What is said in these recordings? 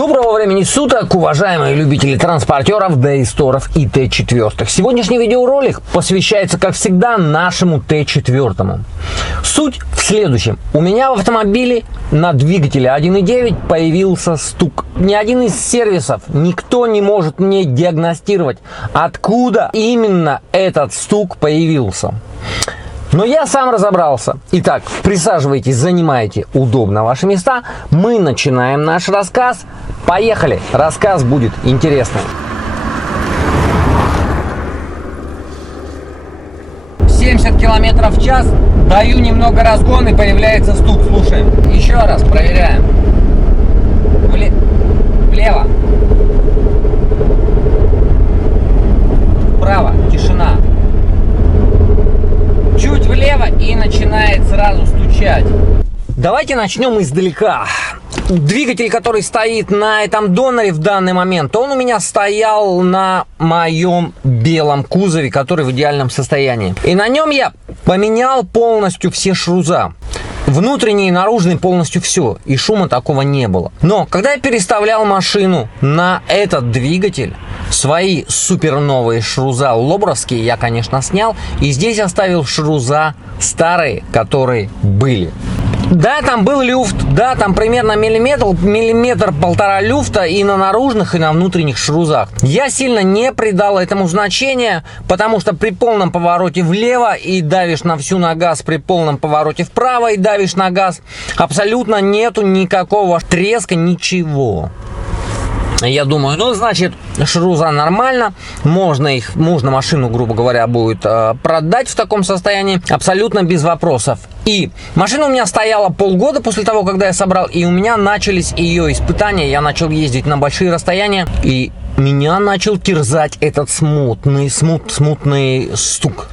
Доброго времени суток, уважаемые любители транспортеров, Д-Сторов и Т4. Сегодняшний видеоролик посвящается, как всегда, нашему Т4. Суть в следующем. У меня в автомобиле на двигателе 1.9 появился стук. Ни один из сервисов, никто не может мне диагностировать, откуда именно этот стук появился. Но я сам разобрался. Итак, присаживайтесь, занимайте удобно ваши места. Мы начинаем наш рассказ. Поехали! Рассказ будет интересным. 70 км в час. Даю немного разгон и появляется стук. Слушаем. Еще раз проверяем. Влево. Вправо. Тишина. Чуть влево и начинает сразу стучать. Давайте начнем издалека. Двигатель, который стоит на этом доноре в данный момент, он у меня стоял на моем белом кузове, который в идеальном состоянии. И на нем я поменял полностью все шлюза. Внутренний и наружный полностью все. И шума такого не было. Но когда я переставлял машину на этот двигатель, свои супер новые шлюза лобровские я, конечно, снял. И здесь оставил шлюза старые, которые были. Да, там был люфт, да, там примерно миллиметр-полтора люфта и на наружных, и на внутренних шлюзах. Я сильно не придал этому значения, потому что при полном повороте влево и давишь на всю на газ, при полном повороте вправо и давишь на газ, абсолютно нету никакого треска, ничего. Я думаю, ну, значит, шлюза нормально, можно машину, грубо говоря, будет продать в таком состоянии абсолютно без вопросов. И машина у меня стояла полгода после того, когда я собрал, и у меня начались ее испытания, я начал ездить на большие расстояния, и меня начал терзать этот смутный стук.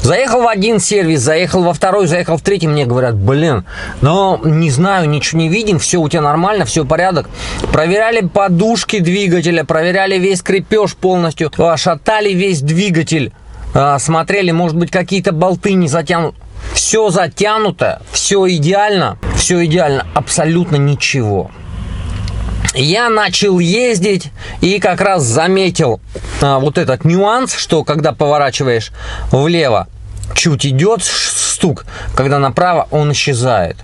Заехал в один сервис, заехал во второй, заехал в третий, мне говорят, блин, но не знаю, ничего не видим, все у тебя нормально, все порядок. Проверяли подушки двигателя, проверяли весь крепеж полностью, шатали весь двигатель, смотрели, может быть, какие-то болты не затянут. Все затянуто, все идеально, абсолютно ничего. Я начал ездить и как раз заметил вот этот нюанс, что когда поворачиваешь влево, чуть идет стук, когда направо он исчезает.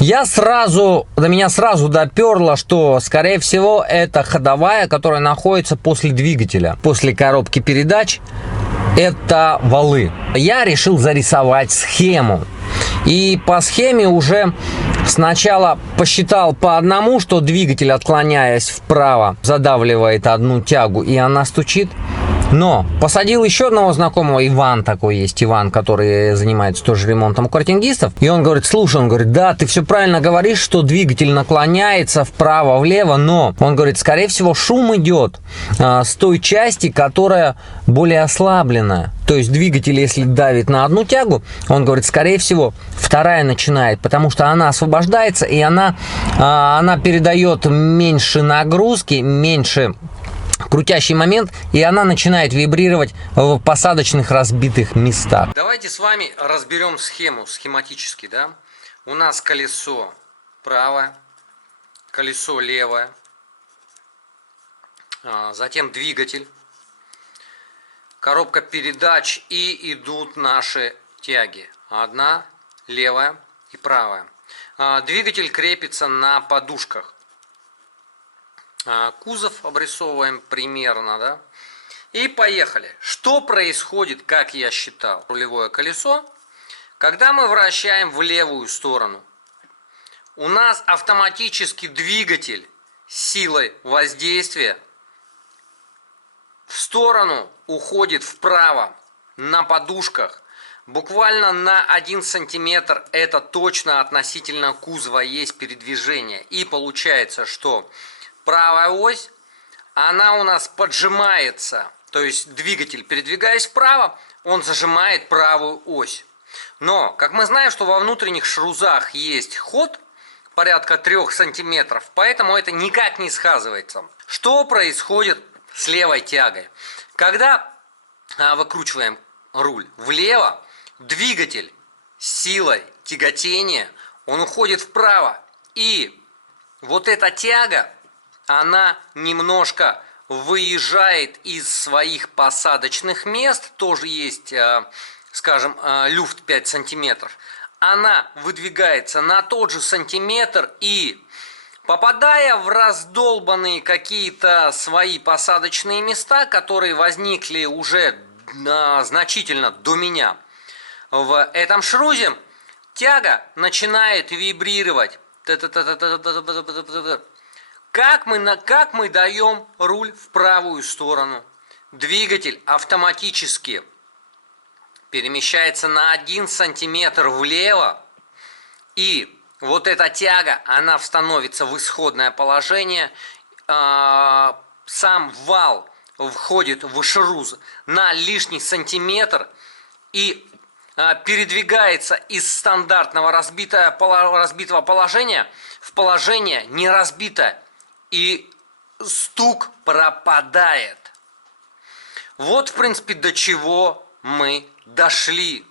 До меня сразу доперло, что, скорее всего, это ходовая, которая находится после двигателя, после коробки передач. Это валы. Я решил зарисовать схему. И по схеме уже сначала посчитал по одному, что двигатель, отклоняясь вправо, задавливает одну тягу, и она стучит. Но посадил еще одного знакомого, Иван такой есть, Иван, который занимается тоже ремонтом у картингистов. И он говорит, слушай, да, ты все правильно говоришь, что двигатель наклоняется вправо-влево, но, он говорит, скорее всего, шум идет с той части, которая более ослабленная. То есть двигатель, если давит на одну тягу, он говорит, скорее всего, вторая начинает, потому что она освобождается, и она передает меньше нагрузки, меньше крутящий момент, и она начинает вибрировать в посадочных разбитых местах. Давайте с вами разберем схему схематически, да? У нас колесо правое, колесо левое, затем двигатель, коробка передач, и идут наши тяги. Одна, левая и правая. Двигатель крепится на подушках. Кузов обрисовываем примерно, да? И поехали. Что происходит, как я считал? Рулевое колесо, когда мы вращаем в левую сторону, у нас автоматически двигатель силой воздействия в сторону уходит вправо на подушках. Буквально на 1 сантиметр, это точно относительно кузова есть передвижение. И получается, что правая ось, она у нас поджимается, то есть двигатель, передвигаясь вправо, он зажимает правую ось. Но, как мы знаем, что во внутренних шлюзах есть ход порядка 3 сантиметров, поэтому это никак не сказывается. Что происходит с левой тягой? Когда выкручиваем руль влево, двигатель силой тяготения, он уходит вправо, и вот эта тяга она немножко выезжает из своих посадочных мест, тоже есть, скажем, люфт 5 сантиметров, она выдвигается на тот же сантиметр и, попадая в раздолбанные какие-то свои посадочные места, которые возникли уже значительно до меня в этом шрузе, тяга начинает вибрировать. Как мы даем руль в правую сторону? Двигатель автоматически перемещается на 1 сантиметр влево, и вот эта тяга, она становится в исходное положение. Сам вал входит в шрuz на лишний сантиметр и передвигается из стандартного разбитого положения в положение неразбитое. И стук пропадает. Вот, в принципе, до чего мы дошли,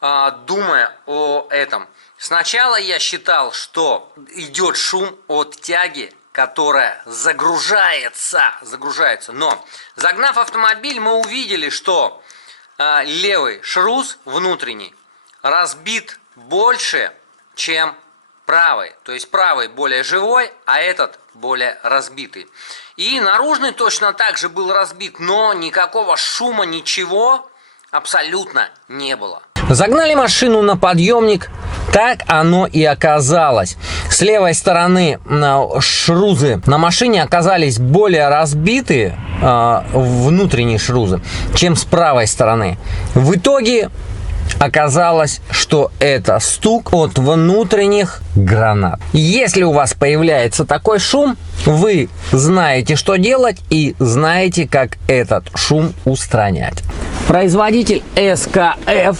думая о этом. Сначала я считал, что идет шум от тяги, которая загружается. Но, загнав автомобиль, мы увидели, что левый шрuz внутренний разбит больше, чем правый. То есть правый более живой, а этот более разбитый. И наружный точно так же был разбит, но никакого шума, ничего абсолютно не было. Загнали машину на подъемник, так оно и оказалось. С левой стороны шрузы на машине оказались более разбитые, внутренние шрузы, чем с правой стороны. В итоге оказалось, что это стук от внутренних гранат. Если у вас появляется такой шум, вы знаете, что делать, и знаете, как этот шум устранять. Производитель СКФ.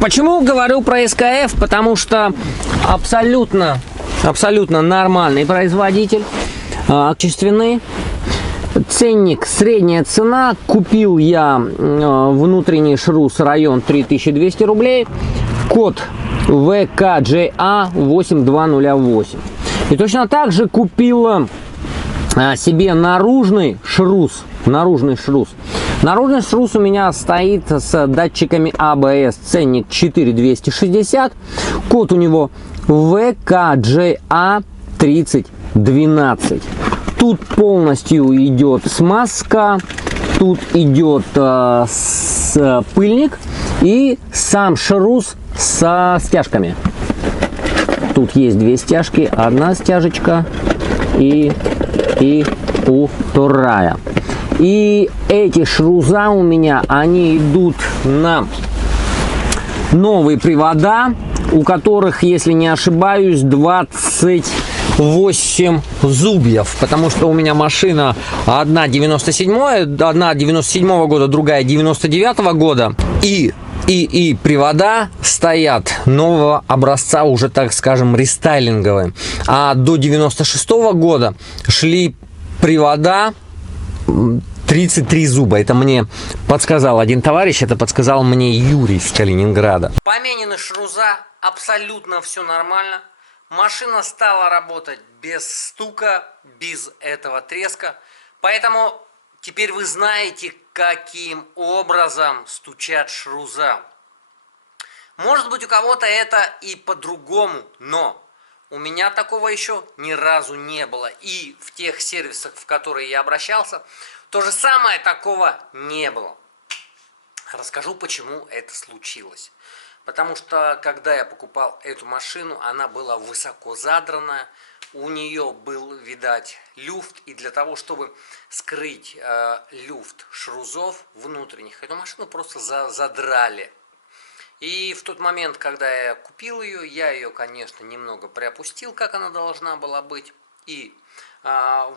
Почему говорю про СКФ? Потому что абсолютно нормальный производитель, качественный. Ценник, средняя цена. Купил я внутренний шрuz, район 3200 рублей. Код ВКJA 8208. И точно так же купил себе наружный шрuz. Наружный шрuz у меня стоит с датчиками ABS. Ценник 4260. Код у него ВКJA 3012. Тут полностью идет смазка, тут идет пыльник и сам шрuz со стяжками. Тут есть две стяжки, одна стяжечка и вторая. И эти шруза у меня, они идут на новые привода, у которых, если не ошибаюсь, 28 зубьев, потому что у меня машина одна 97 года, другая 99 года, и привода стоят нового образца, уже, так скажем, рестайлинговые. А до 96 года шли привода 33 зуба. Это мне подсказал один товарищ, это подсказал мне Юрий из Калининграда. Поменены шруза, абсолютно все нормально. Машина стала работать без стука, без этого треска. Поэтому теперь вы знаете, каким образом стучат шруза. Может быть, у кого-то это и по-другому, но у меня такого еще ни разу не было. И в тех сервисах, в которые я обращался, то же самое такого не было. Расскажу, почему это случилось. Потому что, когда я покупал эту машину, она была высоко задрана, у нее был, видать, люфт, и для того, чтобы скрыть люфт шрузов внутренних, эту машину просто задрали. И в тот момент, когда я купил ее, я ее, конечно, немного приопустил, как она должна была быть, и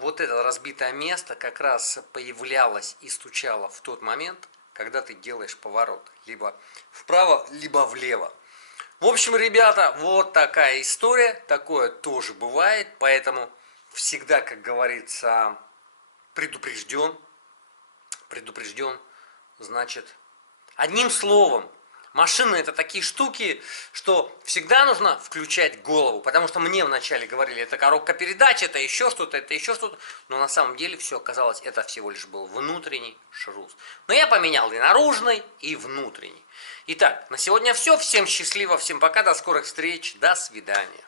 вот это разбитое место как раз появлялось и стучало в тот момент, когда ты делаешь поворот, либо вправо, либо влево. В общем, ребята, вот такая история, такое тоже бывает, поэтому всегда, как говорится, предупрежден, значит, одним словом, Машины это такие штуки, что всегда нужно включать голову, потому что мне вначале говорили, это коробка передач, это еще что-то, но на самом деле все оказалось, это всего лишь был внутренний шрус. Но я поменял и наружный, и внутренний. Итак, на сегодня все, всем счастливо, всем пока, до скорых встреч, до свидания.